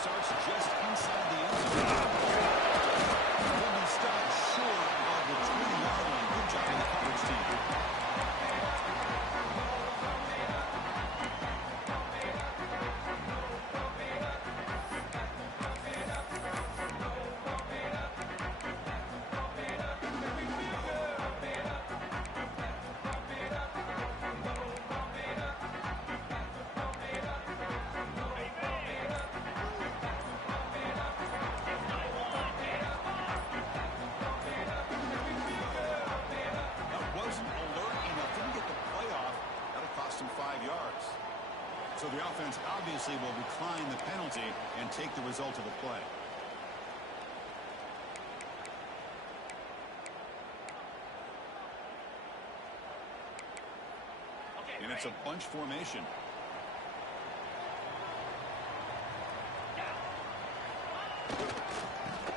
starts just inside the end zone. Will be stopped short of the 20-yard line. Good job on the coverage team. So the offense obviously will decline the penalty and take the result of the play. And it's a bunch formation.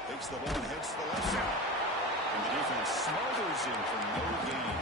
Takes the ball and heads to the left side. And the defense smothers him for no gain.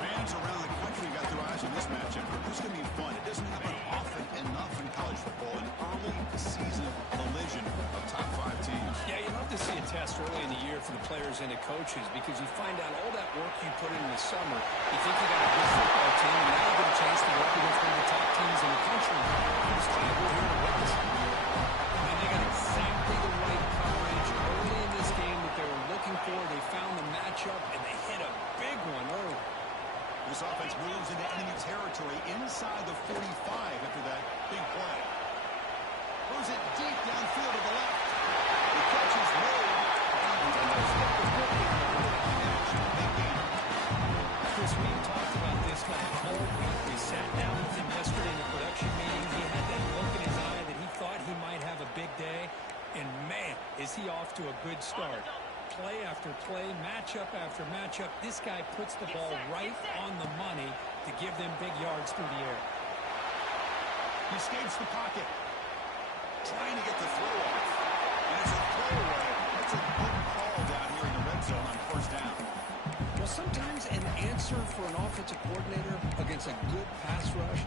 Fans around the country got their eyes on this matchup. This is going to be fun. It doesn't happen often enough in college football. An early season collision of top 5 teams. Yeah, you love to see a test early in the year for the players and the coaches because you find out all that work you put in the summer. You think you got a good football team, and now you get a chance to work against one of the top teams in the country. It's time we're here to witness. And they got exactly the right coverage early in this game that they were looking for. They found the matchup, and they hit a big one early. This offense moves into enemy territory inside the 45 after that big play. Throws it deep downfield to the left. The catch is made. Chris, we talked about this kind of whole week. We sat down with him yesterday in the production meeting. He had that look in his eye that he thought he might have a big day. And, man, is he off to a good start. Play after play, matchup after matchup. This guy puts the ball right on the money to give them big yards through the air. He skates the pocket, trying to get the throw off. And it's a throwaway. That's a good call down here in the red zone on first down. Well, sometimes an answer for an offensive coordinator against a good pass rush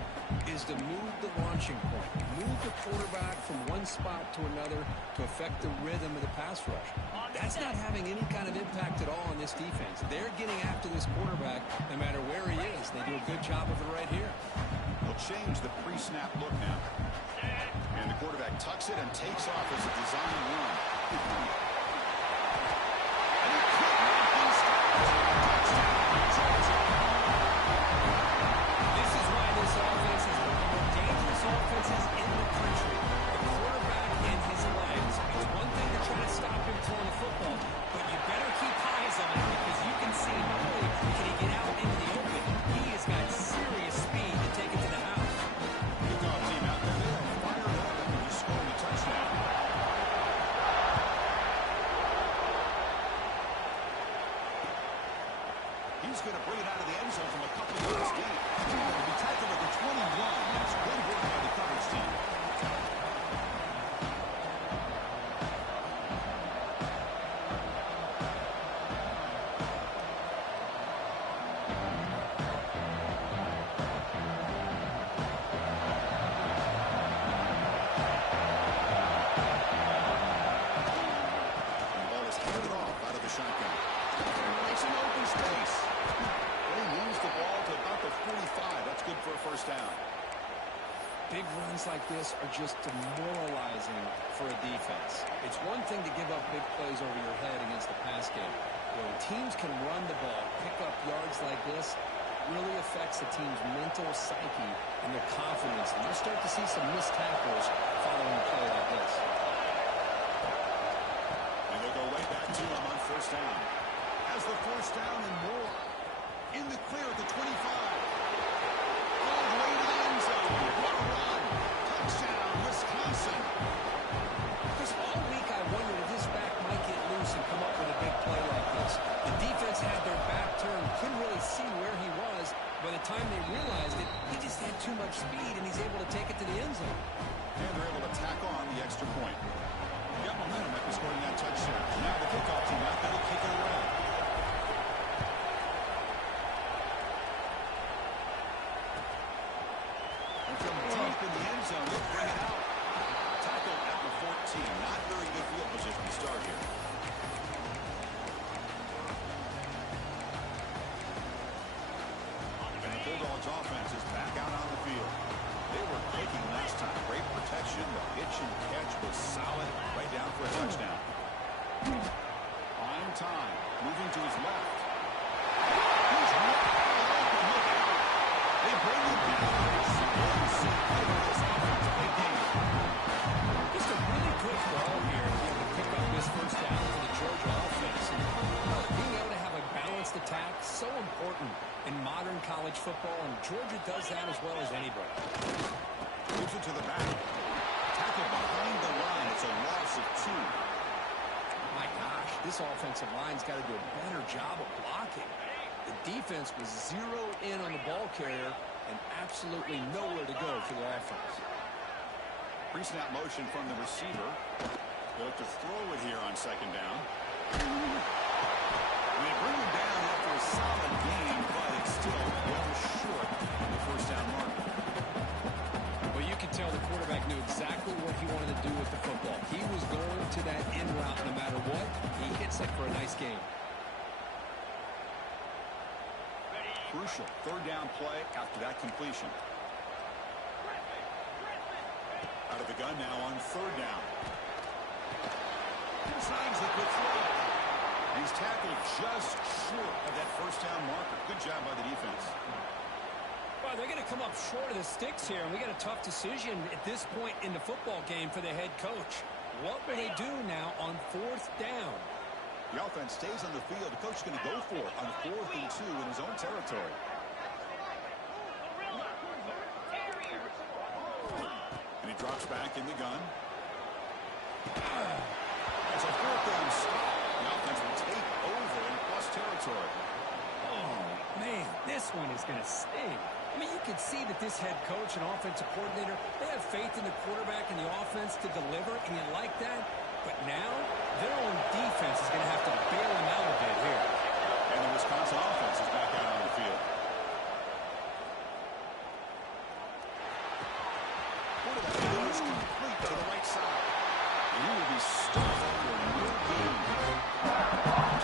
is to move the launching point. Move the quarterback from one spot to another to affect the rhythm of the pass rush. That's not having any kind of impact at all on this defense. They're getting after this quarterback no matter where he is. They do a good job of it right here. They'll change the pre-snap look now. And the quarterback tucks it and takes off as a design run. This is why this offense is one of the more dangerous offenses in the country. The quarterback and his legs. It's one thing to try to stop him throwing the football, but you better keep eyes on him because you can see not only can he get out into the open, he has got serious speed to take it to the house. Kickoff team out there. They are fired up after just scoring a touchdown. He's going to bring it out of the end zone from a couple of yards deep. He'll be tackled at the 21. That's good work by the coverage team. Big runs like this are just demoralizing for a defense. It's one thing to give up big plays over your head against the pass game. When teams can run the ball, pick up yards like this, really affects the team's mental psyche and their confidence. And you'll start to see some missed tackles following a play like this. And they'll go right back to him on first down. Has the first down and more. In the clear at the 25. All the way to the end zone. What a run. Touchdown, Wisconsin. Because all week I wondered if this back might get loose and come up with a big play like this. The defense had their back turned, couldn't really see where he was. By the time they realized it, he just had too much speed, and he's able to take it to the end zone. And they're able to tack on the extra point. Got momentum after scoring that touchdown. Now the kickoff team out there to kick it away. Bulldogs offense is back out on the field. They were kicking last time. Great protection. The pitch and catch was solid. Right down for a touchdown. Prime time. Moving to his left. He's wide open. Look out. They bring him down. Just a really good ball here to be able to pick up this first down for the Georgia offense. And being able to have a balanced attack, so important in modern college football, and Georgia does that as well as anybody. Moves it to the back. Tackle behind the line. It's a loss of 2. My gosh, this offensive line's got to do a better job of blocking. The defense was zeroed in on the ball carrier and absolutely nowhere to go for the offense. Pre-snap motion from the receiver. They'll look to throw it here on second down. They bring him down after a solid game, but it's still well short of the first down marker. Well, you can tell the quarterback knew exactly what he wanted to do with the football. He was going to that in route no matter what. He hits it for a nice game. Crucial third down play after that completion. Out of the gun now on third down. Signs the quick throw. He's tackled just short of that first down marker. Good job by the defense. Well, they're going to come up short of the sticks here, and we got a tough decision at this point in the football game for the head coach. What will they do now on fourth down? The offense stays on the field. The coach is going to go for it on 4th and 2 in his own territory. And he drops back in the gun. That's a 4th down stop. The offense will take over in plus territory. Oh, man, this one is going to sting. I mean, you can see that this head coach and offensive coordinator, they have faith in the quarterback and the offense to deliver, and you like that. But now, their own defense is going to have to bail them out a bit here. And the Wisconsin offense is back out on the field. Quarterback is complete to the right side. And he will be stuffed for no gain.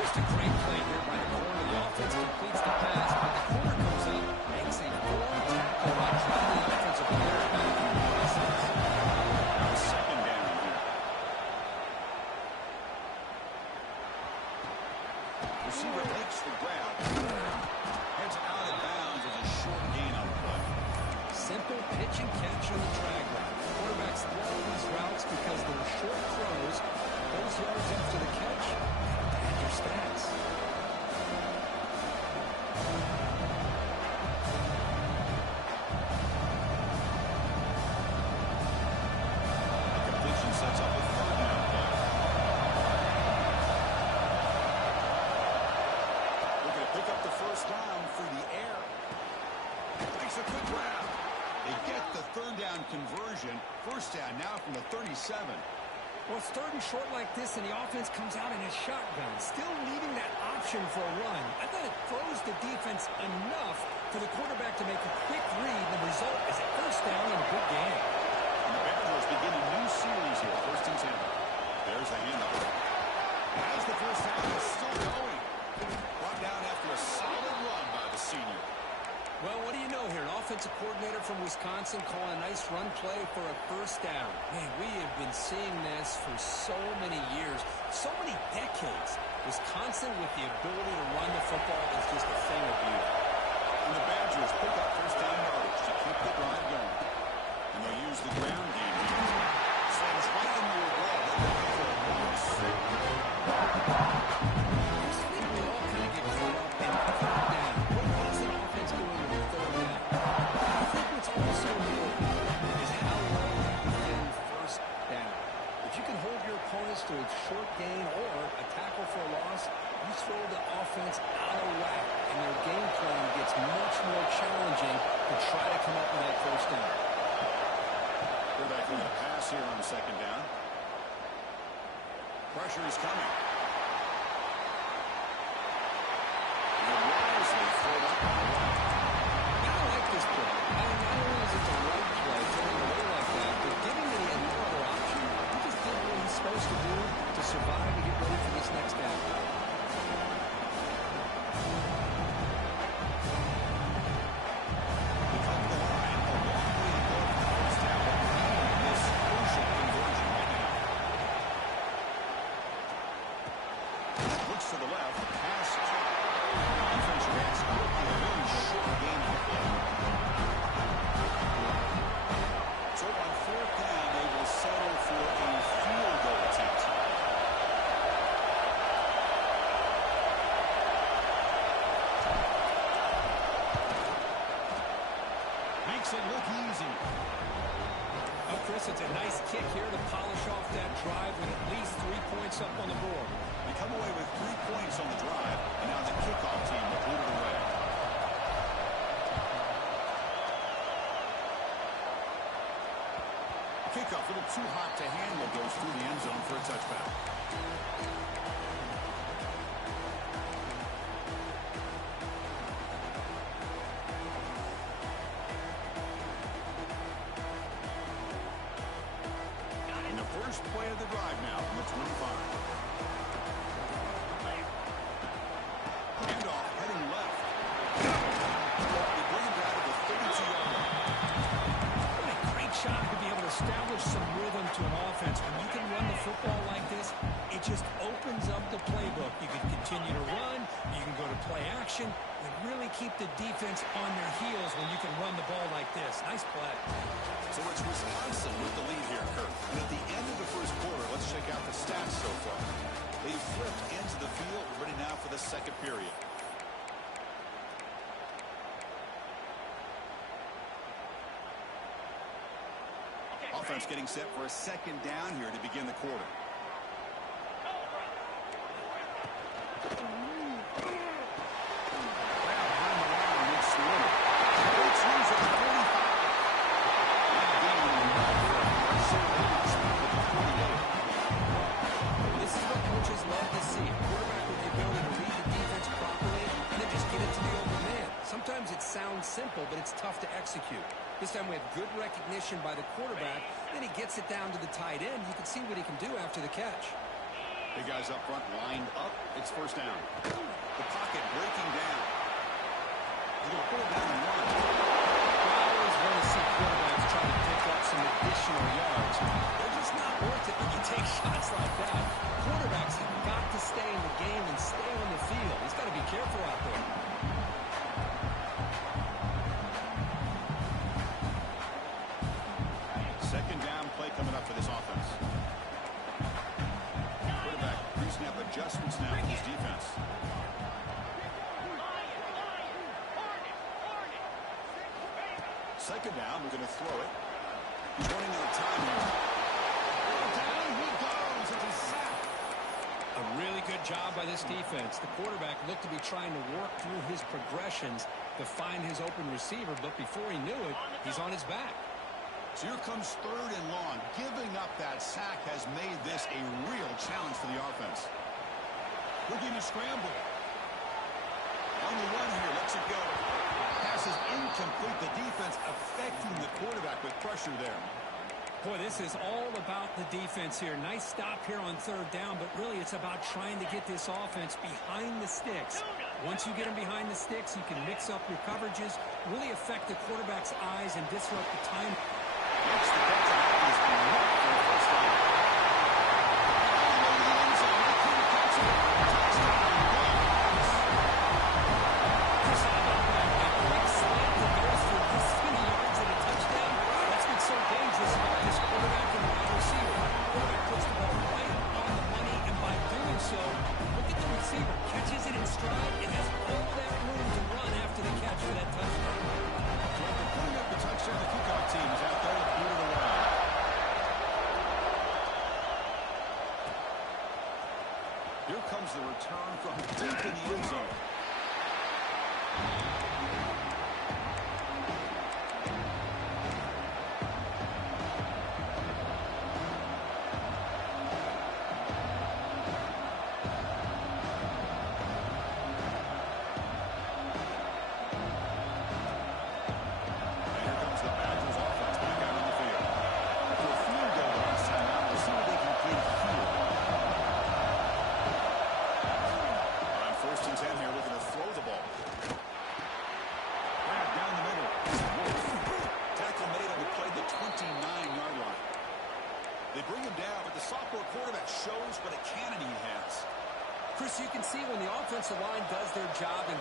Just a great play here by the corner. The offense completes the pass, but the corner comes up, makes a forward tackle by driving the offensive player back in the process. Second down here. Receiver makes the grab. Heads out of bounds as a short gain on the play. Simple pitch and catch on the drag route. Quarterbacks love these routes because they're short throws. Those yards after the catch, and your stats. Completion sets up a third down play. Looking to pick up the first down through the air. Makes a quick grab. They get the third down conversion. First down now from the 37. Well, it's third and short like this, and the offense comes out in a shotgun, still leaving that option for a run. I thought it throws the defense enough for the quarterback to make a quick read. The result is a first down and a good game. And the Badgers begin a new series here, 1st and 10. There's a handoff. As the first down is still going. Brought down after a solid run by the senior. Well, what do you know here? An offensive coordinator from Wisconsin calling a nice run play for a first down. Man, we have been seeing this for so many years, so many decades. Wisconsin with the ability to run the football is just a thing of beauty. And the Badgers pick up first down yardage to keep the drive going. And they'll use the ground game here. Sends right into your wall. For a loss. I think we all kind of get caught up in third down. What is the offense doing with third down? I think what's also important is how well you defend first down. If you can hold your opponents to a short gain or a tackle for a loss, you throw the offense out of whack, and their game plan gets much more challenging to try to come up with that first down. Quarterback going to pass here on second down. Pressure is coming. And wisely thrown up on the right. I like this play. Not only is it the right play, throwing away like that, but giving me another option. He just did what he's supposed to do to survive and get ready for this next down. makes it look easy. Oh, Chris, it's a nice kick here to polish off that drive with at least 3 points up on the board. They come away with 3 points on the drive, and now the kickoff team will boot it away. Kickoff, a little too hot to handle, goes through the end zone for a touchback. And the first play of the drive now from the 25. Handoff, heading left. They bring him down to the 32-yard line. What a great shot to be able to establish some rhythm to an offense. When you can run the football like this, it just opens up the playbook. You can continue to run, you can go to play action, and really keep the defense on their heels when you can run the ball like this. Nice play. So it's Wisconsin with the lead here, Kirk. And at the end of the first quarter, let's check out the stats so far. They flipped into the field, ready now for the second period. Offense getting set for a second down here to begin the quarter. This is what coaches love to see. A quarterback with the ability to read the defense properly and then just get it to the open man. Sometimes it sounds simple, but it's tough to execute. This time we have good recognition by the quarterback. Then he gets it down to the tight end. You can see what he can do after the catch. Big guys up front lined up. It's first down. The pocket breaking down. He's going to pull it down and run. I always want to see quarterbacks try to pick up some additional yards. They're just not worth it when you take shots like that. Quarterbacks have got to stay in the game and stay on the field. He's got to be careful out there. Second down play coming up for this offense. Quarterback pre-snap adjustments now for his defense. Second down, we're going to throw it. He's running out of time here. Down he goes. It's a sack. A really good job by this defense. The quarterback looked to be trying to work through his progressions to find his open receiver, but before he knew it, he's on his back. So here comes third and long. Giving up that sack has made this a real challenge for the offense. Looking to scramble. On the run here, lets it go. Pass is incomplete. The defense affecting the quarterback with pressure there. Boy, this is all about the defense here. Nice stop here on third down, but really it's about trying to get this offense behind the sticks. Once you get them behind the sticks, you can mix up your coverages, really affect the quarterback's eyes and disrupt the time. Makes the catch is enough for the first down. Chris, how about that? A quick slant that goes for this many yards and a touchdown. That's what's so dangerous about this quarterback and wide receiver. Quarterback puts the ball right on the money, and by doing so, look at the receiver. Catches it in stride and has all that room to run after the catch for that touchdown. Putting up the touchdown, the kickoff team is out there to boot it away.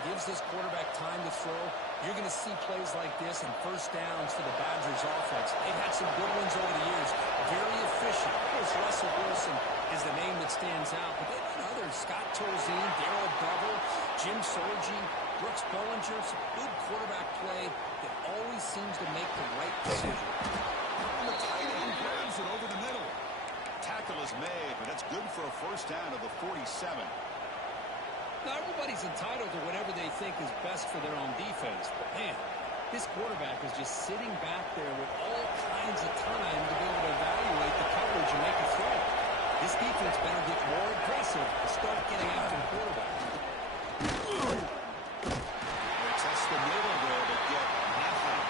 gives this quarterback time to throw, you're going to see plays like this and first downs for the Badgers offense. They've had some good ones over the years. Very efficient. Of course, Russell Wilson is the name that stands out, but they've had others. Scott Tolzien, Darrell Bevell, Jim Sorgi, Brooks Bollinger. Some good quarterback play that always seems to make the right decision. And the tight end grabs it over the middle. Tackle is made, but that's good for a first down of the 47. Now, everybody's entitled to whatever they think is best for their own defense. But, man, this quarterback is just sitting back there with all kinds of time to be able to evaluate the coverage and make a throw. This defense better get more aggressive and start getting after the quarterback. They test the middle there to get nothing.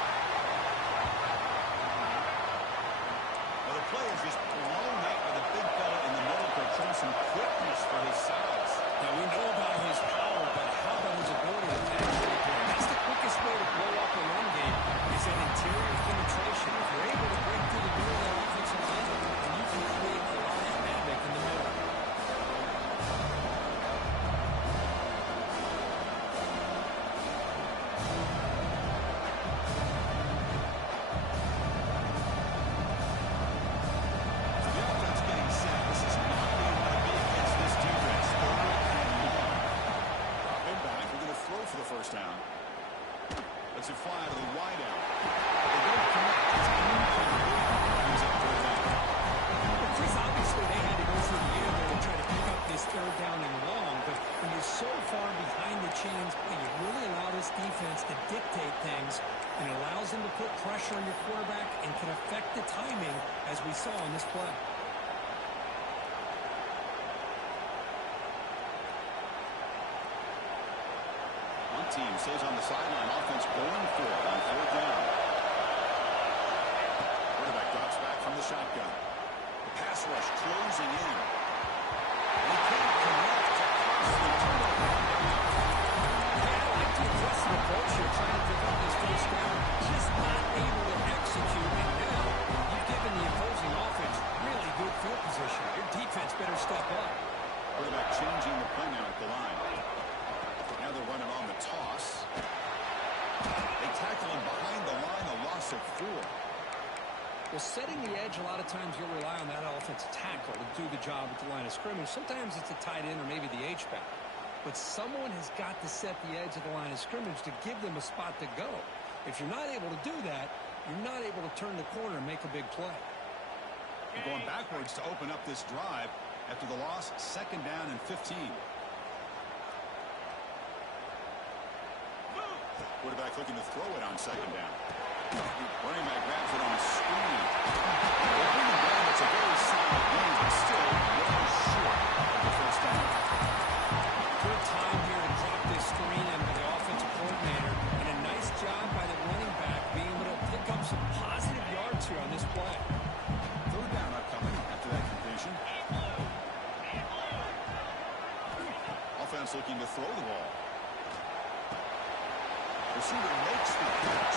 Well, the play is just blown up by the big fella in the middle for showing some quickness for his size. Now, we know about his power, but how about his ability to penetrate there? That's the quickest way to blow up a run game is that interior penetration. If you're able to break through the middle of that offensive line, then you can create a lot of havoc in the middle. First down. Let's it fly to the wideout. They don't connect. It's incomplete. Brings up third down. Well, Chris, obviously they had to go through the air to try to pick up this third down and long, but when you're so far behind the chains, you really allow this defense to dictate things, and it allows them to put pressure on your quarterback and can affect the timing, as we saw in this play. Team stays on the sideline. Offense going for it on fourth down. Quarterback drops back from the shotgun. The pass rush closing in. He can't connect across the turnover. Yeah, I like the aggressive approach here, trying to pick up this first down. Just not able to execute. And now you've given the opposing offense really good field position. Your defense better step up. Quarterback changing the play now at the line. Now they're running on the toss. They tackle him behind the line, a loss of 4. Well, setting the edge, a lot of times you'll rely on that offensive tackle to do the job at the line of scrimmage. Sometimes it's a tight end or maybe the H-back. But someone has got to set the edge of the line of scrimmage to give them a spot to go. If you're not able to do that, you're not able to turn the corner and make a big play. They're going backwards to open up this drive after the loss, second down and 15. Quarterback looking to throw it on second down. Running back grabs it on a screen. They're bringing down. It's a very solid game, but still well short of the first down. Good time here to drop this screen in by the offensive coordinator, and a nice job by the running back being able to pick up some positive yards here on this play. Third down upcoming after that completion. Offense looking to throw the ball. Receiver makes the catch.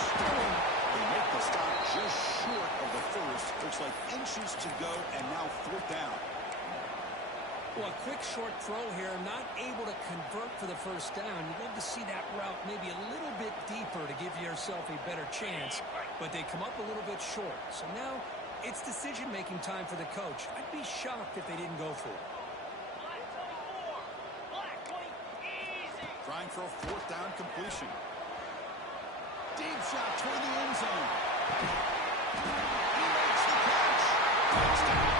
They make the stop just short of the first. Looks like inches to go, and now fourth down. Well, a quick short throw here, not able to convert for the first down. You'd love to see that route maybe a little bit deeper to give yourself a better chance, but they come up a little bit short. So now it's decision-making time for the coach. I'd be shocked if they didn't go for it. Trying for a fourth down completion. Deep shot toward the end zone. He makes the catch. Touchdown.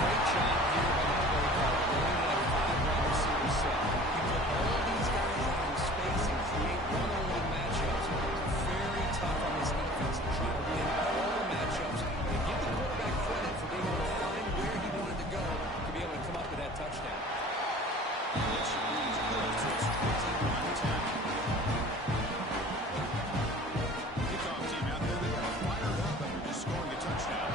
Great job here by the play caller. Going to that 5-wide receiver set. You put all these guys out in space and create one-on-one matchups. It's very tough on this defense to try to win all the matchups and give the quarterback credit for being able to find where he wanted to go to be able to come up with that touchdown. This means good. It's 21-10. Kickoff team out there, they are fired up after just scoring a touchdown.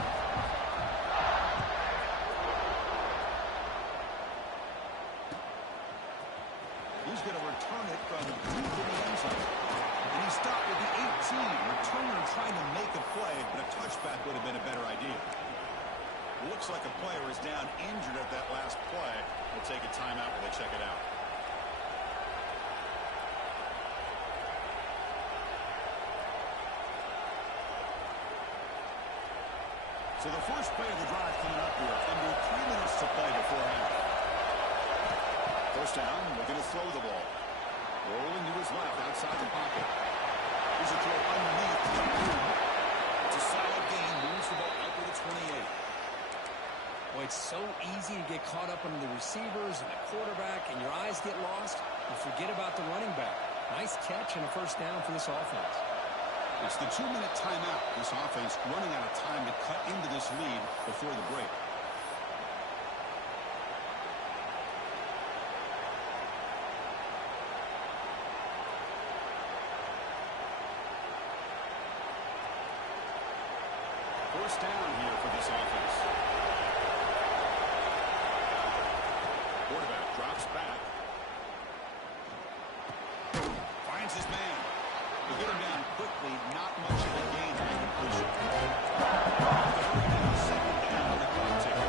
He's going to return it from deep in the end zone. And he stopped at the 18. Returner trying to make a play, but a touchback would have been a better idea. Looks like a player is down injured at that last play. We'll take a timeout while they check it out. So the first play of the drive coming up here. Under 3 minutes to play before half. First down, looking to throw the ball. Rolling to his left, outside the pocket. Here's a throw underneath. It's a solid gain. Moves the ball out to the 28. Boy, it's so easy to get caught up under the receivers and the quarterback, and your eyes get lost. You forget about the running back. Nice catch and a first down for this offense. It's the 2-minute timeout. This offense running out of time to cut into this lead before the break. First down here for this offense. Quarterback drops back. Finds his man. To get him down quickly, not much of a gain on the completion. Second down on the clock ticker.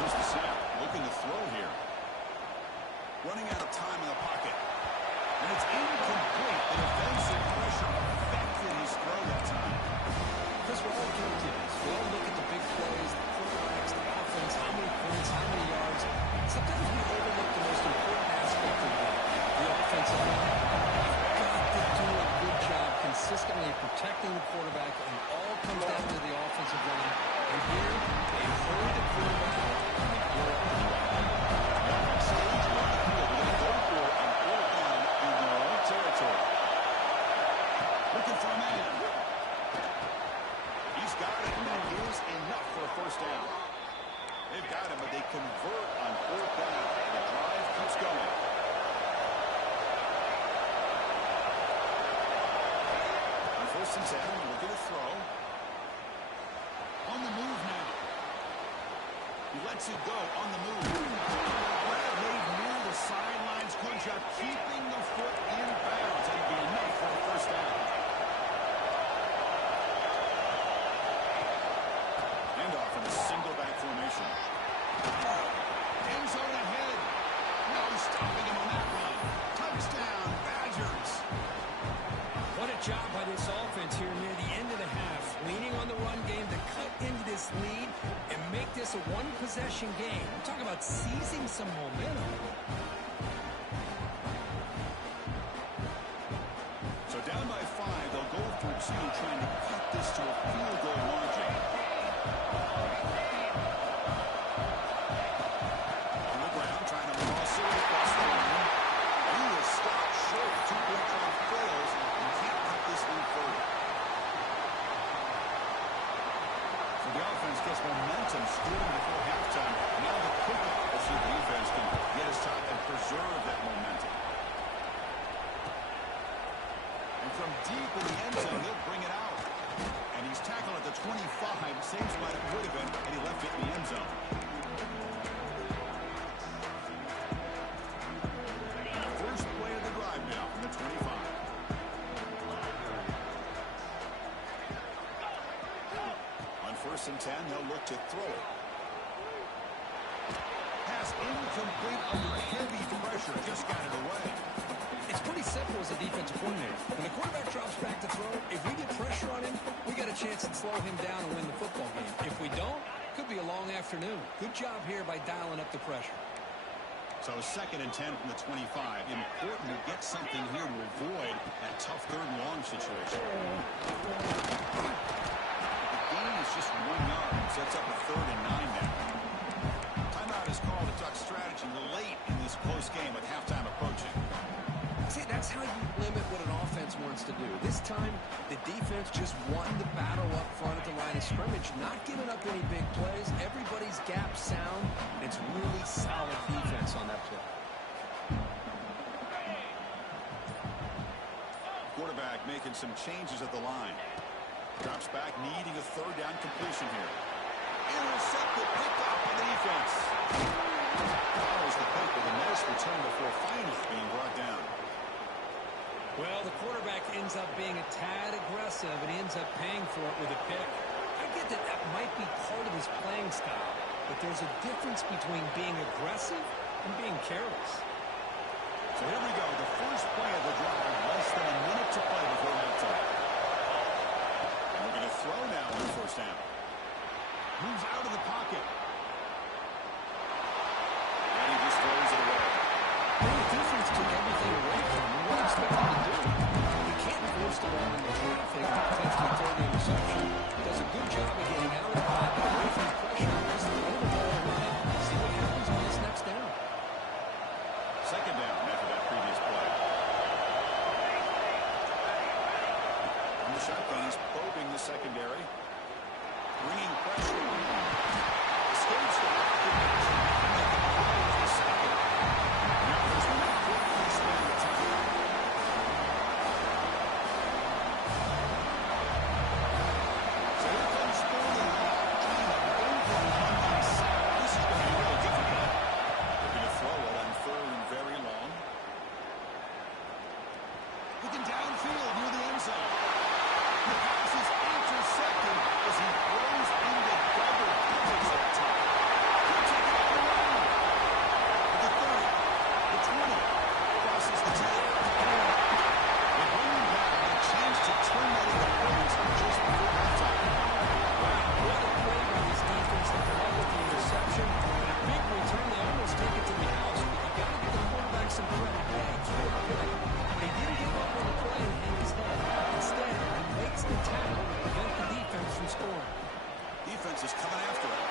Here's the snap. Looking to throw here. Running out of time in the pocket. And it's incomplete. The defensive pressure affected his throw that time. Because we're all guilty of this. We all look at the big plays, the quarterbacks, the offense, how many points, how many yards. Sometimes we overlook the most important aspect of the offensive line. You've got to do a good job consistently protecting the quarterback, and it all comes down to the offensive line. And here, they hurry the quarterback and they blow up the run. Stage one, they're going to go for it on fourth down in their own territory. Looking for a man. He's got it, and that is enough for a first down. They've got him, but they convert on fourth down, and the drive keeps going. On first and 10, looking to throw. On the move now. He lets it go on the move. Grab made near the sidelines. Good job keeping the foot in bounds. That'll be enough for a first down. Handoff in a single back formation. End zone ahead. No stopping him on that run. Touchdown, Badgers. What a job by this offense here near the end of the half. Leaning on the run game to cut into this lead and make this a one-possession game. We're talking about seizing some momentum. So down by 5, they'll go for 2, trying to cut this to a field goal margin. On the ground, trying to muscle it across the line. He is stopped short. 2-point try fails, and can't cut this lead further. So the offense gets momentum scoring before halftime. Now the quicker, we'll see if the defense can get his top and preserve that momentum. And from deep in the end zone, he'll bring it out. And he's tackled at the 25, same spot it would have been, and he left it in the end zone. First play of the drive now from the 25. On first and 10, they'll look to throw it. Pass incomplete under heavy pressure, just got it away. It's pretty simple as a defensive coordinator. When the quarterback drops back to throw, if we get pressure on him, we got a chance to slow him down and win the football game. If we don't, it could be a long afternoon. Good job here by dialing up the pressure. So second and 10 from the 25. Important to get something here to avoid that tough third and long situation. The gain is just 1 yard. Sets up a 3rd and 9 now. Timeout is called to talk strategy late in this close game with halftime approaching. See, that's how you limit what an offense wants to do. This time, the defense just won the battle up front at the line of scrimmage, not giving up any big plays. Everybody's gap sound. It's really solid defense on that play. Quarterback making some changes at the line. Drops back, needing a 3rd down completion here. Intercepted, picked off by the defense. Follows the pick with a nice return before finally being brought down. Well, the quarterback ends up being a tad aggressive, and he ends up paying for it with a pick. I get that that might be part of his playing style, but there's a difference between being aggressive and being careless. So here we go, the first play of the drive, less than a minute to play before halftime. Looking to throw now on first down. Moves out of the pocket. And he just throws it away. Well, the defense took everything away from him. What do you expect him to do? He can't force the ball into traffic and potentially throw the interception. Does a good job of getting out of the pocket, away from the pressure, just throw the ball away. See what happens on this next down. Second down after that previous play. On the shotgun, he's probing the secondary. Bringing pressure. Escapes the second. Now there's one quickly spend the time. So here comes third and long. Trying to overrun that sack. This is going to be really difficult. They're going to throw it on third and very long. Looking downfield near the end zone. The pass is intercepted as he throws into double coverage that time. He'll take it all around. At the 30, the 20, crosses the 10. They bring him back and a chance to turn that into points just before halftime. Wow, what a play by this defense to come up with the interception. And a big return, they almost take it to the house. But you got to give the quarterback some credit. Yeah, he threw a play. But he didn't give up on the play and hang his head. Instead, he makes the tackle to prevent the defense from scoring. Defense is coming after him.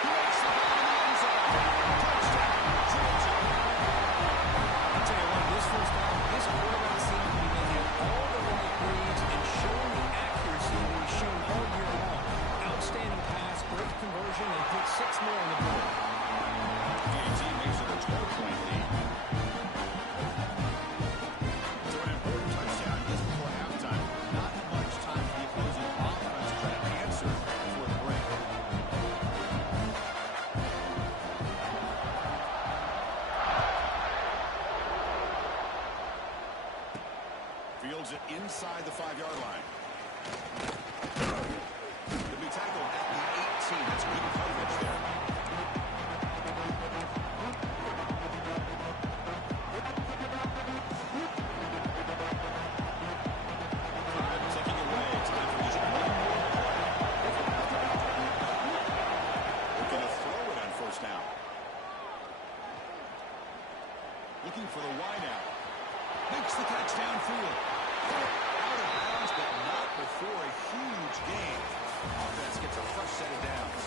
He makes the play in the end zone. Touchdown, Georgia. I'll tell you what, this first down, this quarterback seemed to be making all the right reads and showing the accuracy that he's shown all year long. Outstanding pass, great conversion, and put 6 more on the board. D&T makes it a 12-point lead. So an important touchdown just before halftime. Not much time for the opposing offense to try to answer before the break. Fields it inside the 5-yard line. He'll be tackled at the 18. That's good coverage there. Time ticking away. Time for just one more play. Looking to throw it on first down. Looking for the wideout. Makes the catch downfield. Out of bounds, but not before a huge gain. Offense gets a fresh set of downs.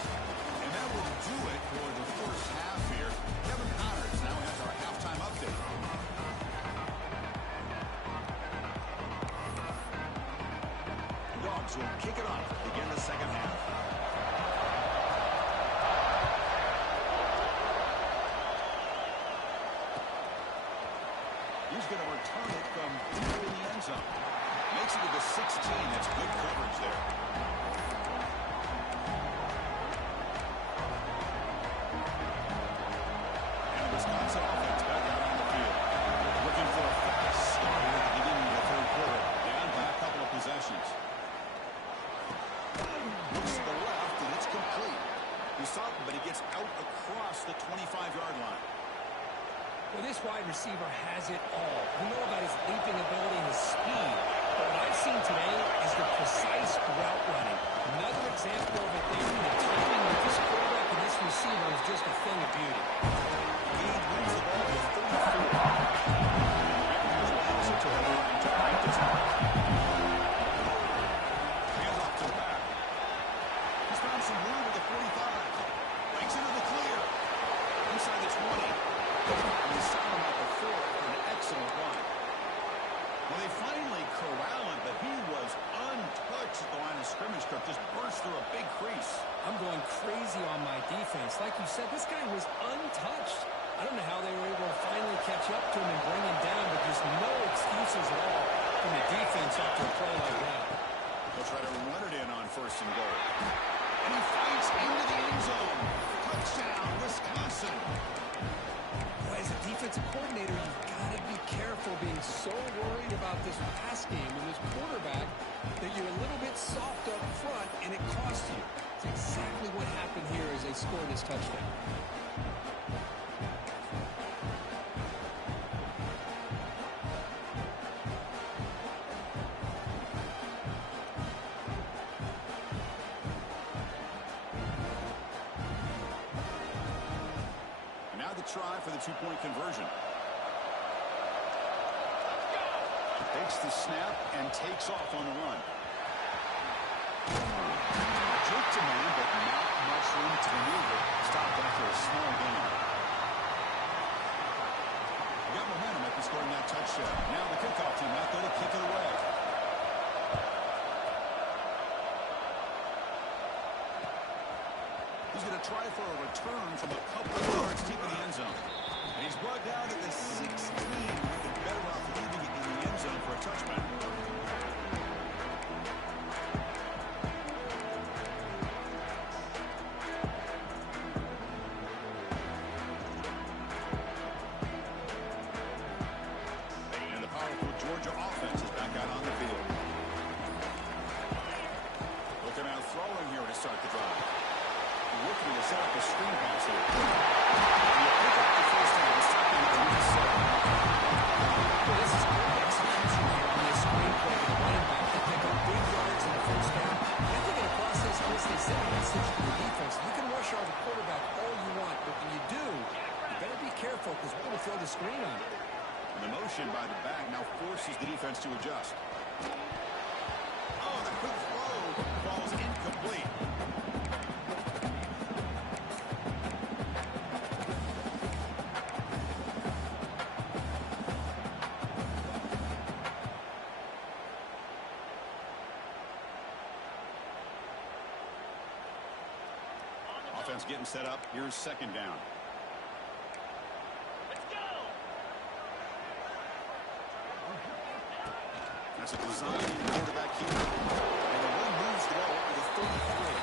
And that will do it for the first half here. Kevin Connors now has our halftime update. Dogs will kick it off to begin the second half. He's going to return it from deep in the end zone. Makes it to the 16. That's good coverage there. And the Wisconsin offense back out on the field. Looking for a fast start at the beginning of the third quarter. Down by a couple of possessions. Looks to the left, and it's complete. He saw it, but he gets out across the 25-yard line. Well, this wide receiver has it all. We know about his leaping ability and his speed. But what I've seen today is the precise route running. Another example of it there. The timing with this quarterback and this receiver is just a thing of beauty. He wins the ball to 34. Here's Wilson to the line to break the tackle. Hands off to the back. He's found some room at the 45. Breaks into the clear. Inside the 20. And he saw him at the 4 for an excellent run. Well, they finally corral him, but he was untouched at the line of scrimmage. Cook just burst through a big crease. I'm going crazy on my defense. Like you said, this guy was untouched. I don't know how they were able to finally catch up to him and bring him down, but just no excuses at all from the defense after a play like that. They'll try to run it in on first and goal. And he fights into the end zone. Touchdown, Wisconsin. As a defensive coordinator, you've got to be careful being so worried about this pass game and this quarterback that you're a little bit soft up front and it costs you. It's exactly what happened here as they scored this touchdown. now the try for the two-point conversion. Takes the snap and takes off on the run. Jerk to man, but not much room to maneuver. Stopped after a small gain. They got momentum after scoring that touchdown. Now the kickoff team out there to kick it away. He's going to try for a return from a couple of yards deep in the end zone. And he's brought down to the 16. They're better off leaving it in the end zone for a touchback. And the powerful Georgia offense is back out on the field. Looking out throwing here to start the drive. Looking to set up a screen pass here. You pick up the first down. It's taking it to the 7. Well, this is great execution here on this screen play with the running back. They pick up big yards in the first down. I think in a process in which they send a message to the defense. You can rush out the quarterback all you want, but when you do, you better be careful because we're going to throw the screen on it. And the motion by the back now forces the defense to adjust. Oh, the quick throw falls incomplete. Offense getting set up. Here's second down. Let's go. That's a design quarterback here. And the one moves the ball over the 33.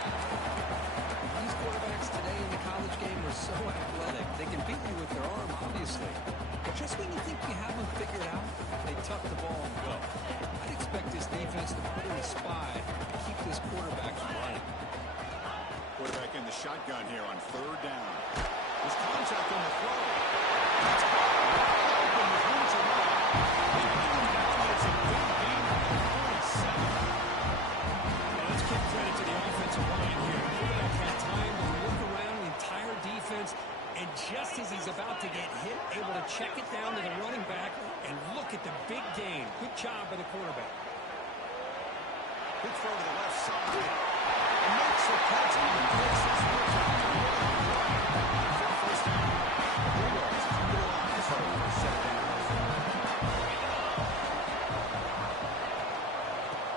These quarterbacks today in the college game are so athletic. They can beat you with their arm, obviously. But just when you think you have them figured out, they tuck the ball and go. I'd expect this defense to put in a spy to keep this quarterback from running. Quarterback in the shotgun here on third down. There's contact on the throw. That's open with room to run. It's a big gain of 47. Well, let's give credit to the offensive line here. The quarterback had time to look around the entire defense, and just as he's about to get hit, able to check it down to the running back, and look at the big gain. Good job by the quarterback. Quick throw to the left side. Makes the catch and takes his first down. Bulldogs utilize the set down.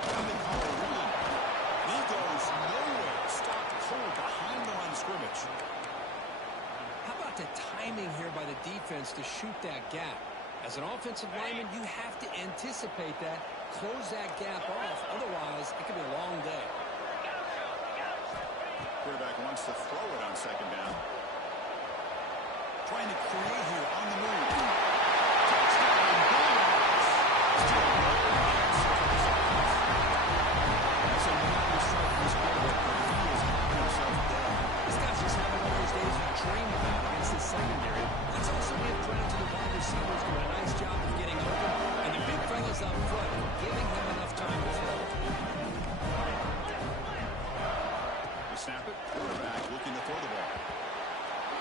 Now they call a run. He goes nowhere. Stopped cold behind the line of scrimmage. How about the timing here by the defense to shoot that gap? As an offensive lineman, you have to anticipate that, close that gap off. Otherwise, it could be a long day. Quarterback wants to throw it on second down. Trying to create here on the move. Touchdown, Bulldogs. That's a momentous start for this quarterback, but he is keeping himself dead. This guy's just having one of those days you dream about against the secondary. Let's also give credit to the wide receivers doing a nice job of getting open, and the big fellas up front giving him enough time to throw. Snap it. Quarterback looking to throw the ball.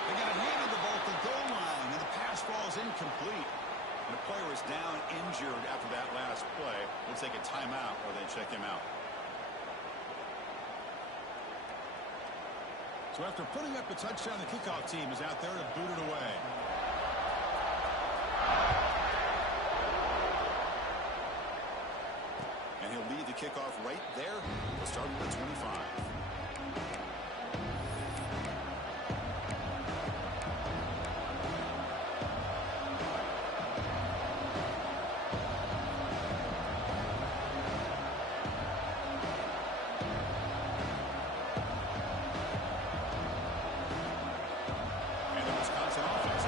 They got a hand on the ball at the goal line, and the pass falls incomplete. And the player is down injured after that last play. We'll take a timeout or they check him out. So after putting up a touchdown, the kickoff team is out there to boot it away. And he'll lead the kickoff right there. We'll start at the 25. Offense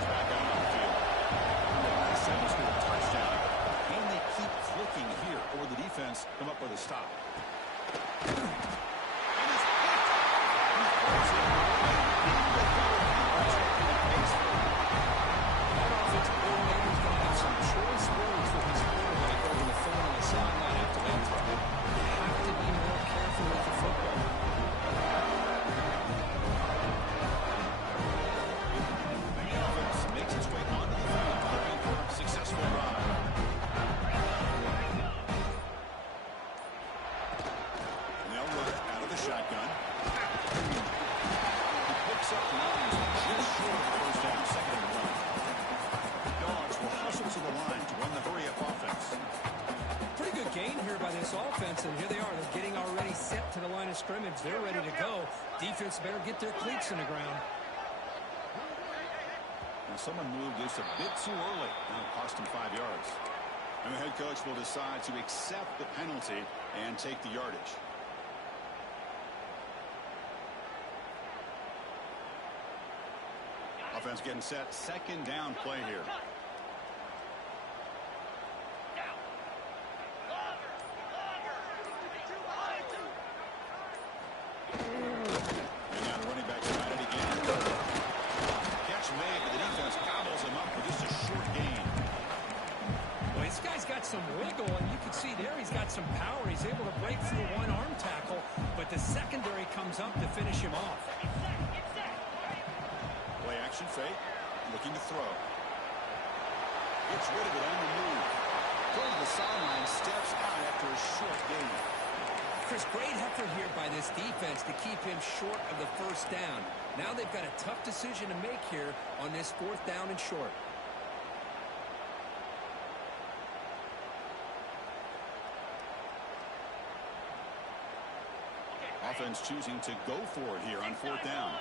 offense, and here they are. They're getting already set to the line of scrimmage. They're ready to go. Defense better get their cleats in the ground. Now someone moved just a bit too early. Now it cost him 5 yards. And the head coach will decide to accept the penalty and take the yardage. Offense getting set. Second down play here. And now the running back's got it again. Catch made, but the defense gobbles him up for just a short gain. Well, this guy's got some wiggle, and you can see there he's got some power. He's able to break through one arm tackle, but the secondary comes up to finish him off. Play action fake. Looking to throw. Gets rid of it on the move. Goes to the sideline. Steps out after a short gain. Chris, great effort here by this defense to keep him short of the first down. Now they've got a tough decision to make here on this 4th down and short. Offense choosing to go for it here on 4th down.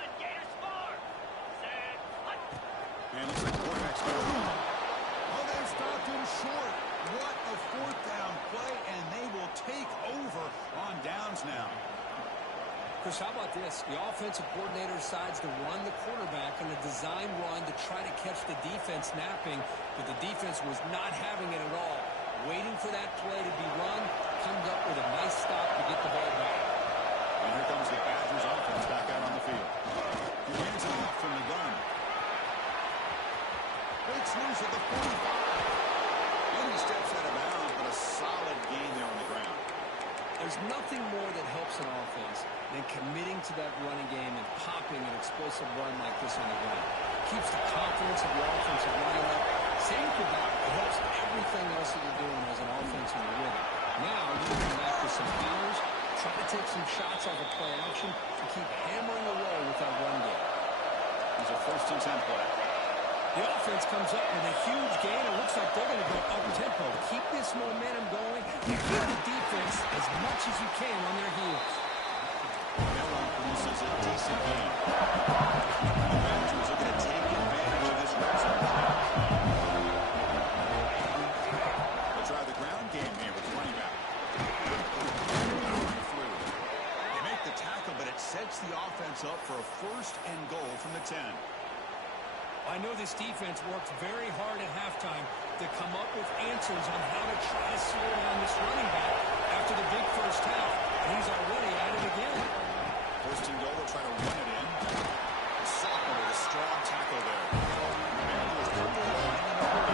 And looks like the quarterback's going to run. Oh, they've stopped him short. What a 4th down play, and they will take over on downs now. Chris, how about this? The offensive coordinator decides to run the quarterback on a design run to try to catch the defense napping, but the defense was not having it at all. Waiting for that play to be run, comes up with a nice stop to get the ball back. And here comes the Badgers offense back out on the field. He hands it off from the gun. Breaks loose at the 45. And he steps out of bounds, but a solid gain there on the ground. There's nothing more that helps an offense than committing to that running game and popping an explosive run like this on the ground. Keeps the confidence of your offensive line up. Same for that. It helps everything else that you're doing as an offense in the rhythm. Now you can come back with some counters, try to take some shots off of play action, and keep hammering away with that run game. Here's a 1st and 10 play. The offense comes up with a huge gain. It looks like they're going to go up-tempo. Keep this momentum going and keep the defense as much as you can on their heels. That run produces a decent gain. The Badgers are going to take advantage of this red zone play. They'll try the ground game here with the running back. They make the tackle, but it sets the offense up for a 1st and goal from the 10. I know this defense worked very hard at halftime to come up with answers on how to try to slow down this running back after the big first half, and he's already at it again. 1st and goal, they'll try to run it in. Sophomore with a strong tackle there. And he was hanging over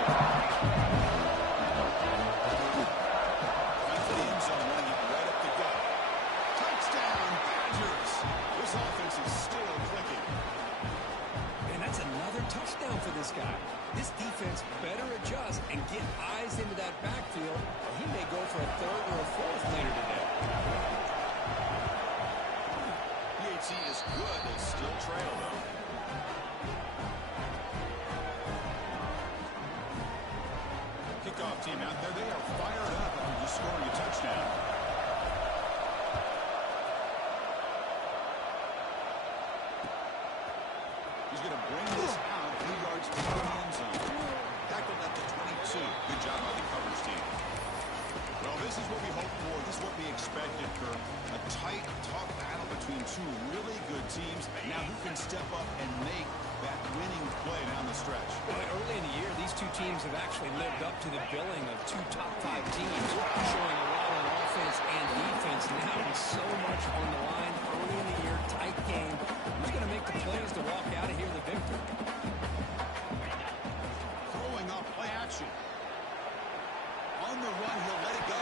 the end zone, running it right up the gut. Touchdown, Badgers! This offense is still clicking. That's another touchdown for this guy. This defense better adjust and get eyes into that backfield, or he may go for a 3rd or a 4th later today. PAT is good. They still trail, though. Kickoff team out there. They are fired up after just scoring a touchdown. He's going to bring this out 3 yards to the end zone. Tackled at the 22. Good job by the coverage team. Well, this is what we hoped for. This is what we expected, Kirk. A tight, tough battle between 2 really good teams. Now who can step up and make that winning play down the stretch? Well, early in the year, these 2 teams have actually lived up to the billing of 2 top 5 teams, showing a lot on offense and defense. Now with so much on the line early in the year, tight game. Who's going to make the plays to walk out of here the victor? Throwing off play action. On the run, he'll let it go.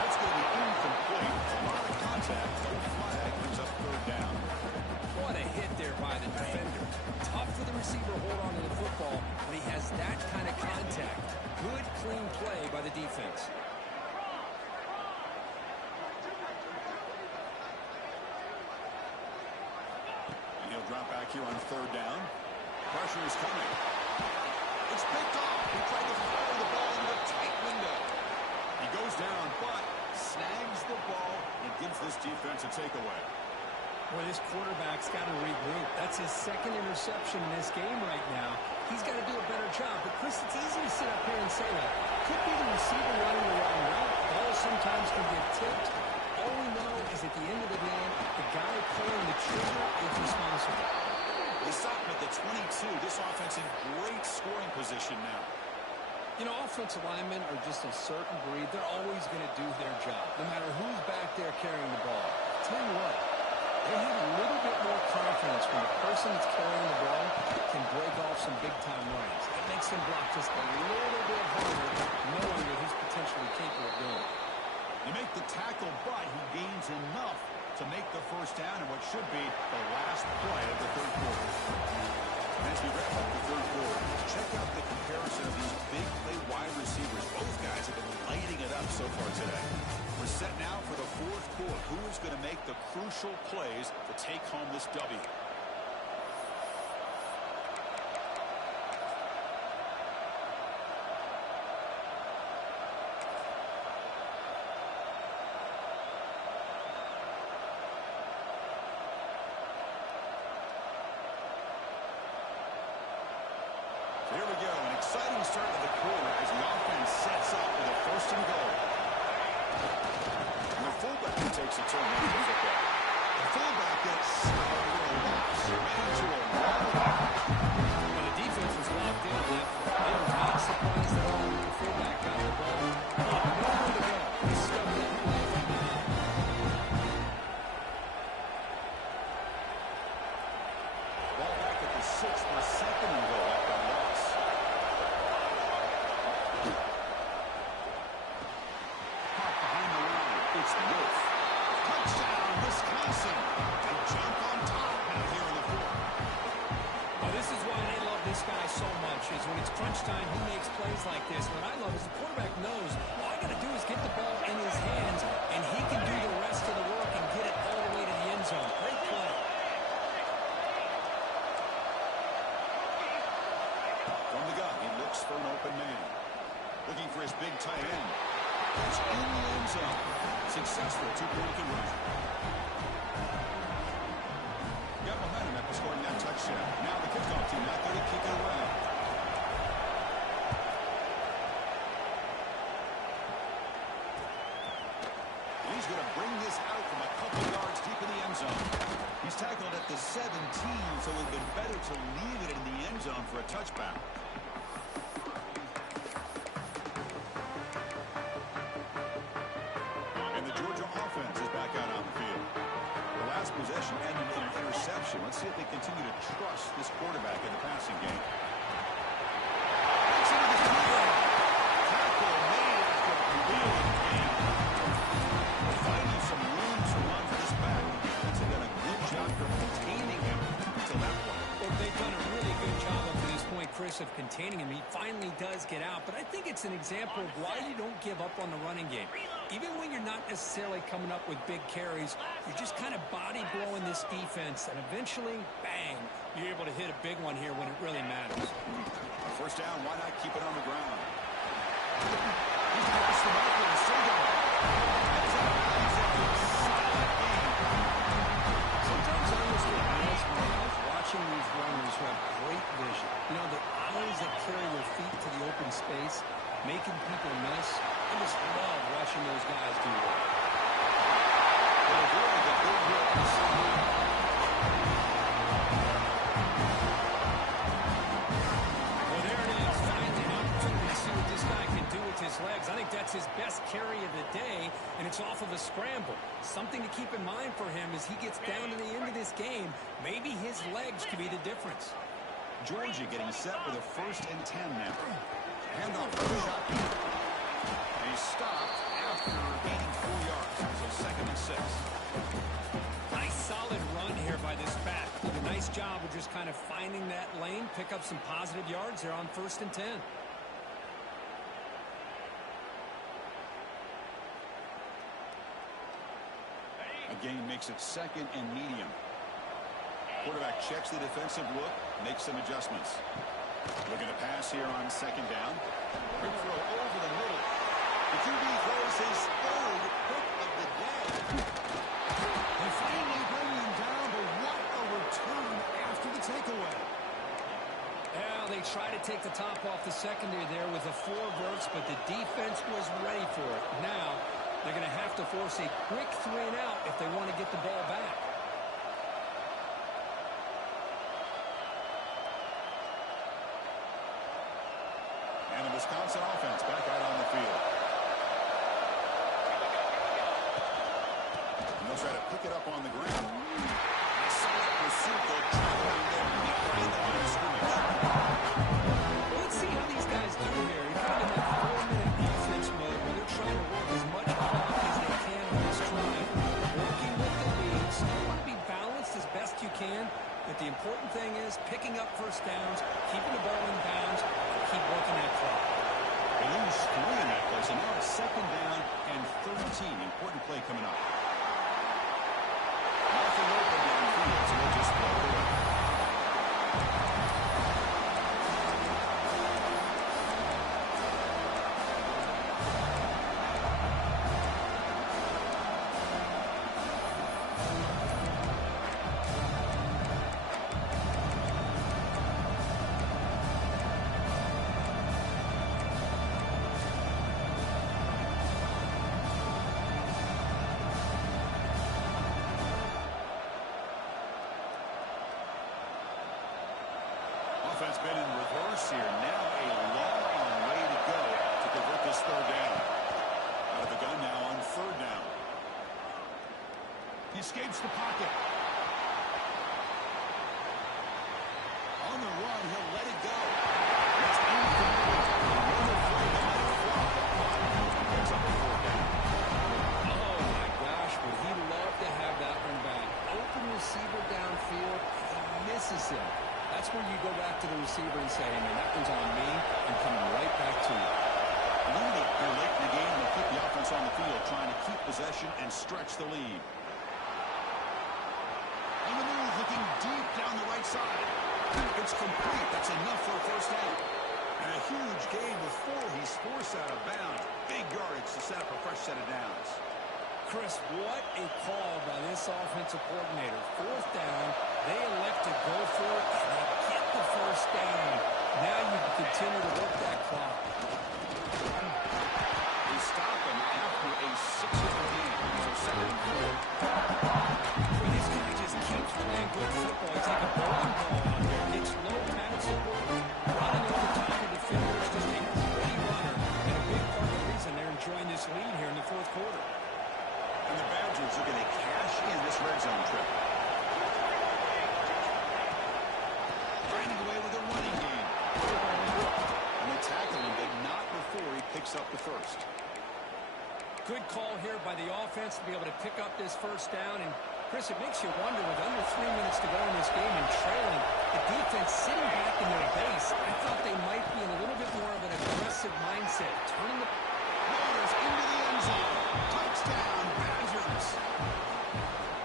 That's going to be incomplete. A lot of contact. No flag. Brings up 3rd down. What a hit there by the defender. Tough for the receiver to hold on to the football, but he has that kind of contact. Good, clean play by the defense. And he'll drop back here on 3rd down. Pressure is coming. It's picked off. He tried to throw the ball into a tight window. He goes down, but snags the takeaway. Boy, this quarterback's got to regroup. That's his second interception in this game right now. He's got to do a better job. But, Chris, it's easy to sit up here and say that. Could be the receiver running the wrong route. Ball sometimes can get tipped. All we know is at the end of the game, the guy pulling the trigger is responsible. They stop him at the 22. This offense in great scoring position now. You know, offensive linemen are just a certain breed. They're always going to do their job, no matter who's back there carrying the ball. Tell you what, they have a little bit more confidence when the person that's carrying the ball can break off some big-time runs. It makes him block just a little bit harder, knowing that he's potentially capable of doing it. You make the tackle, but he gains enough to make the first down in what should be the last play of the third quarter. As we wrap up the third quarter, check out the comparison of these big play wide receivers. Both guys have been lighting it up so far today. We're set now for the fourth quarter. Who is going to make the crucial plays to take home this W? Here we go, an exciting start to the quarter as the offense sets up with a first and goal. And the fullback takes a turn into the football. The fullback gets a loss, major loss. Well, the defense was locked in. They were not surprised at all when the fullback got the ball. Nowhere to go. He stubbed that play from behind. Ball back at the 6 for a second and goal after a loss. Caught behind the line. It's Wolf. Touchdown, Wisconsin. And jump on top out here in the fourth. Well, this is why I love this guy so much, is when it's crunch time, he makes plays like this. What I love is the quarterback knows all I got to do is get the ball in his hands, and he can do the rest of the work and get it all the way to the end zone. Great play. From the gun, he looks for an open man. Looking for his big tight end. It's in the end zone. Successful two-point conversion. Got momentum after scoring that touchdown. Now the kickoff team out there to kick it around. And he's going to bring this out from a couple yards deep in the end zone. He's tackled at the 17, so it would have been better to leave it in the end zone for a touchback. And the Georgia offense is back out on the field. The last possession ended in an interception. Let's see if they continue to trust this quarterback in the passing game. Takes it to the field. Tackle made after a really good game. Finding some room to run for this back. They've done a good job of containing him until that point. Well, they've done a really good job up to this point, Chris, of containing him. He finally does get out, but I think it's an example of why you don't give up on the running game. Even when you're not necessarily coming up with big carries, you're just kind of body blowing this defense, and eventually, bang, you're able to hit a big one here when it really matters. First down, why not keep it on the ground? He's crossed the mark with a single. Sometimes I always get mesmerized watching these runners who have great vision. You know, the eyes that carry their feet to the open space, making people miss. I just love watching those guys do that. Well, really the big hit this time. Well, there it is. Finally, an opportunity to see what this guy can do with his legs. I think that's his best carry of the day, and it's off of a scramble. Something to keep in mind for him as he gets down to the end of this game. Maybe his legs could be the difference. Georgia getting set with a 1st and 10 now. Handoff for the shotgun. And he's stopped after gaining 4 yards. So 2nd and 6. Nice solid run here by this back. Did a nice job of just kind of finding that lane, pick up some positive yards there on 1st and 10. Again makes it 2nd and medium. Quarterback checks the defensive look, makes some adjustments. Looking to pass here on 2nd down. Quick throw over the middle. The QB throws his 3rd pick of the day. He they tried to take the top off the secondary there with the 4 verts, but the defense was ready for it. Now, they're going to have to force a quick 3 and out if they want to get the ball back. And the Wisconsin offense back out on the field. And they'll try to pick it up on the ground. Solid pursuit. They'll track down there behind the line of scrimmage. Well, let's see how these guys do here. You're kind of in that 4-minute offense mode where they're trying to work as much clock as they can on this drive. Working with the lead. So you want to be balanced as best you can. But the important thing is picking up first downs, keeping the ball in bounds, and keep working that clock. They lose 3 in that play, so now it's 2nd down and 13. Important play coming up. Nothing open downfield, so they'll just throw it away. Offense been in reverse here. Now a long way to go to convert this 3rd down. Out of the gun now on 3rd down. He escapes the pocket. On the run, he'll let it go. That's incomplete. Another play to let it fly. Picks up a 4th down. Oh, my gosh, would he love to have that one back. Open receiver downfield, and he misses him. That's where you go back to the receiver and say, hey, man, that one's on me. I'm coming right back to you. Leading here late in the game, they'll keep the offense on the field, trying to keep possession and stretch the lead. On the move, looking deep down the right side. It's complete. That's enough for a 1st down. And a huge gain before he's forced out of bounds. Big yardage to set up a fresh set of downs. Chris, what a call by this offensive coordinator. 4th down, they elect to go for it, and they get the 1st down. Now you can continue to work that clock. They stop him after a 6-yard gain. So 2nd and 4. This guy just keeps playing good football. He's like a bowling ball out there. Gets low pad support, running over the top of defenders, just a pretty runner. And a big part of the reason they're enjoying this lead here in the 4th quarter. And the Badgers are going to cash in this red zone trip. Finding away with a running game. And they tackle him, but not before he picks up the 1st. Good call here by the offense to be able to pick up this 1st down. And, Chris, it makes you wonder, with under 3 minutes to go in this game and trailing, the defense sitting back in their base, I thought they might be in a little bit more of an aggressive mindset. Turning the Waters into the end zone. Touchdown, Badgers.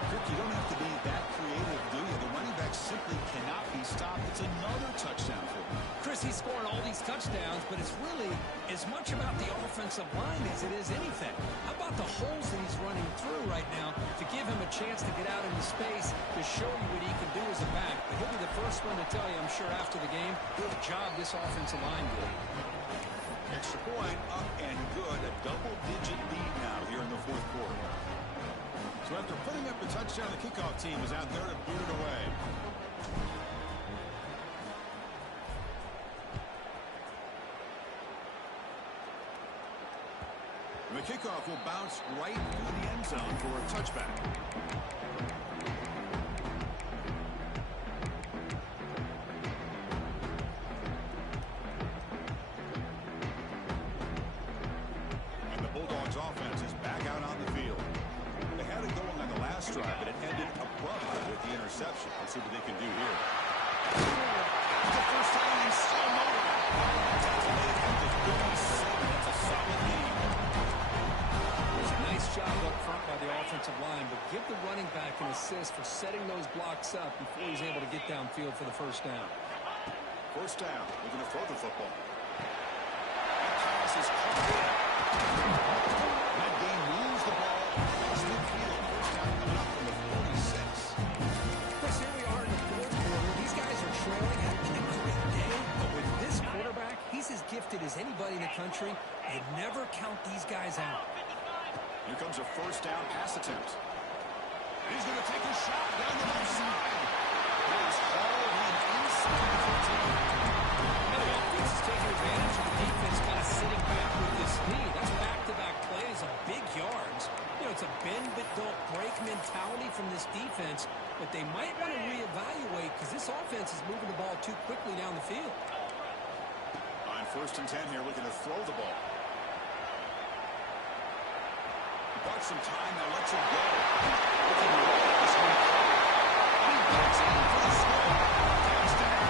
Kirk, you don't have to be that creative, do you? The running back simply cannot be stopped. It's another touchdown for him. Chris, he's scoring all these touchdowns, but it's really as much about the offensive line as it is anything. How about the holes that he's running through right now to give him a chance to get out into space to show you what he can do as a back? But he'll be the first one to tell you, I'm sure, after the game, good job this offensive line did. Extra point, up and good. A double-digit lead now here in the 4th quarter. So after putting up the touchdown, the kickoff team is out there to boot it away. The kickoff will bounce right through the end zone for a touchback. And the Bulldogs offense is back out on the field. They had it going on the last drive, but it ended abruptly with the interception. Let's see what they can do here. The 1st time and still moving. That's a lead up to 37. That's a solid lead. Nice job up front by the offensive line, but give the running back an assist for setting those blocks up before he's able to get downfield for the 1st down. 1st down, looking to throw the football. That pass is caught in. That game moves the ball across midfield. 1st down coming up from the 46. Chris, here we are in the 4th quarter. These guys are trailing, having a great day, but with gifted as anybody in the country. You never count these guys out. Here comes a first down pass attempt. He's going to take a shot down the left side. That is hauled in inside the 15. And the offense is taking advantage of the defense kind of sitting back with this speed. That's back-to-back plays of big yards. You know, it's a bend but don't break mentality from this defense, but they might want to reevaluate because this offense is moving the ball too quickly down the field. On 1st and 10 here, looking to throw the ball. Bought some time, now lets it go. Looking to roll this one. And he gets in for the score. Touchdown.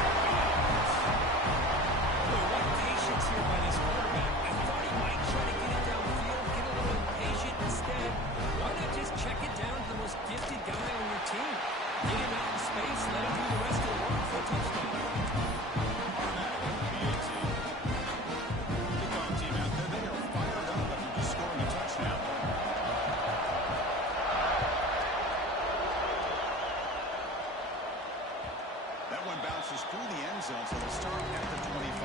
What patience here by this quarterback. I thought he might try to get it down the field, get a little impatient. Instead, why not just check it down to the most gifted guy on your team? Get him out in space, let him do the rest of the work for a touchdown. Kickoff team out there, they are fired up after just scoring a touchdown. That one bounces through the end zone, so they'll start at the 25.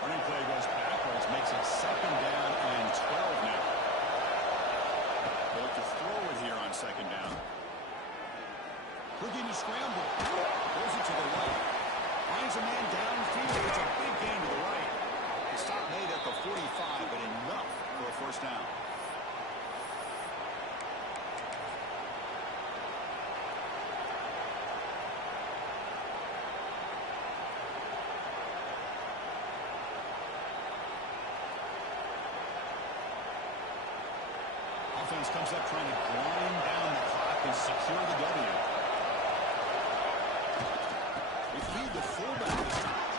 Running play goes backwards, makes it 2nd down and 12 now. They'll look to throw it here on 2nd down. Looking to scramble. Throws it to the right. Finds a man downfield. It's a big gain to the right. The stop made at the 45, but enough for a 1st down. Offense comes up trying to grind down the clock and secure the W. They feed the fullback this time.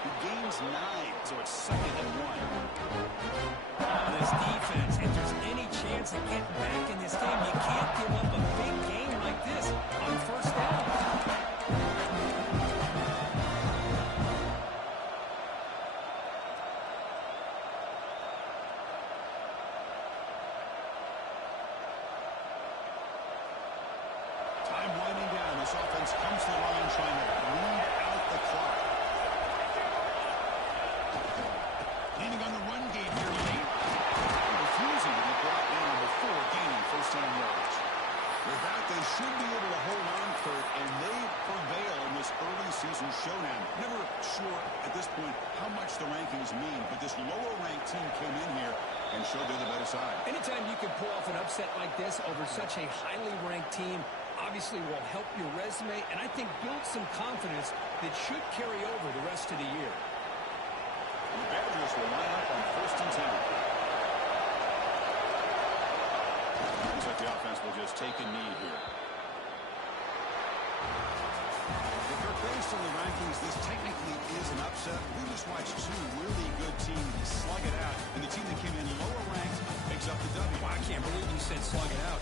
He gains 9, so it's 2nd and 1. This defense, if there's any chance of getting back in this game, you can't give up a big game like this on 1st down. Time winding down. This offense comes to the line trying to bleed out the clock. Leaning on the run game here late. Refusing to be brought down before gaining 1st down yards. With that, they should be able to hold on, Kurt, and they prevail in this early season showdown. Never sure at this point how much the rankings mean, but this lower-ranked team came in here and showed they're the better side. Anytime you can pull off an upset like this over such a highly ranked team, obviously will help your resume and I think build some confidence that should carry over the rest of the year. The Badgers will line up on 1st and 10. Looks like the offense will just take a knee here. Based on the rankings, this technically is an upset. We just watched 2 really good teams slug it out, and the team that came in lower ranked picks up the W. Well, I can't believe you said slug it out.